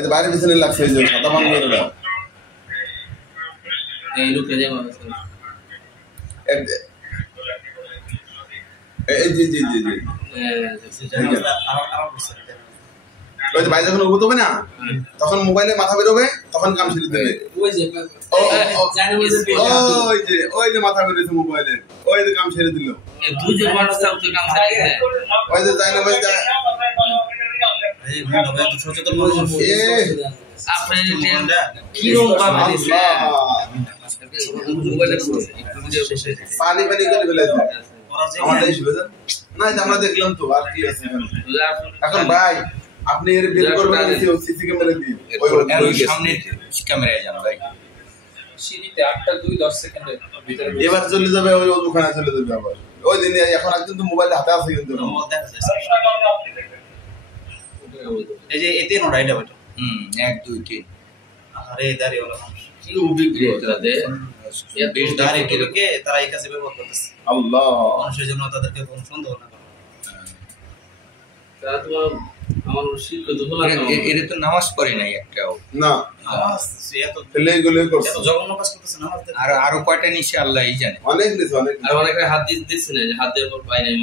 ওই বাইরে পিছনে লাগছে ওই যে সাদা মান করে দাও এই লোকে যাবো জি জি জি জি ওই ভাই যখন উঠতে হবে না তখন মোবাইলে মাথা বেরোবে তখন কাম ছেড়ে দেবে ওই যে মাথা বেরোছে মোবাইলে ওই যে কাম ছেড়ে দিল দুজন মানুষ তো কাম ছেড়ে দেয় ওই যে তাই না ভাই সচেতন আপনি কি রকম ভাবে দিছে পানি পানি করে ফেলেছে আমাদের সুবিধা না আমরা দেখলাম তো আর কি আছে এখন ভাই আপনি এর বের করবেন সিসি ক্যামেরা দিয়ে ওই সামনে ক্যামেরায় যান ভাই সিঁড়িতে 8:02 সেকেন্ডের ভিতরে এবার চলে যাবে ওই ওখানে চলে যাবে আবার ওই দিন এখন আর কিন্তু মোবাইল হাতে আছে কিন্তু এই যে এতে নো রাইট হবে 1 2 3 আরে দাঁড়ি হলো কি অভিজ্ঞতা দে বেশ দাঁড়ি কে তারা এই কাজে ব্যবহার করতেছে আল্লাহ মানুষের জন্য তাদেরকে কোনো সন্দেহ না তারা তো আমার শিক্ষিত হলো না এর তো নামাজ পড়ে নাই একটাও না নামাজ এত ফেলে গলে করছে এত জঘন্য কাজ করতেছে নামাজ আর আরো কয়টা নিচে আল্লাহই জানে অনেক নিছে অনেক আর অনেকে হাত দিচ্ছে না যে হাত দেওয়ার পর পাই নাই